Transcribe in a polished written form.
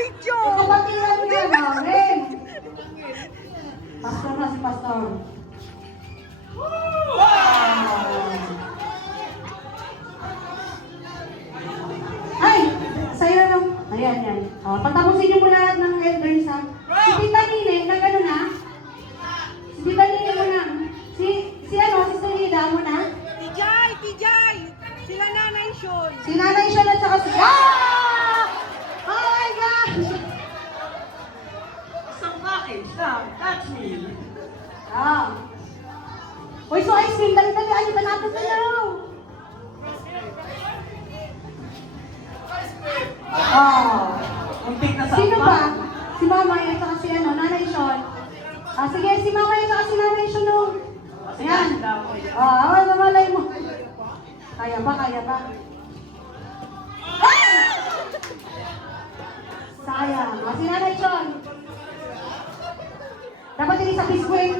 picture! Kapatiran mo yan, Ren. Pastor na si Pastor. Ay! Sa'yo na lang. Ayan, yan. Patapusin niyo po lahat ng elders, ha? Si Tita Nine, nag-ano na? Si Tita Nine mo na. Si Solida mo na? Tijay! Sila Nanay Sean. Si Nanay siya na tsaka si... Ah! Oh my gosh! Bakit? That's me. Uy, so ice cream, dali-dali, ano ba natin na daw? Muntik na sa Sino ba? Si Mama at saka si Nanay Sean. Sige, si Mama at saka si Nanay Sean nung. Ayan. Namalay mo. Kaya ba? Sayang. Si Nanay Sean. Dapat hindi sa biskwit.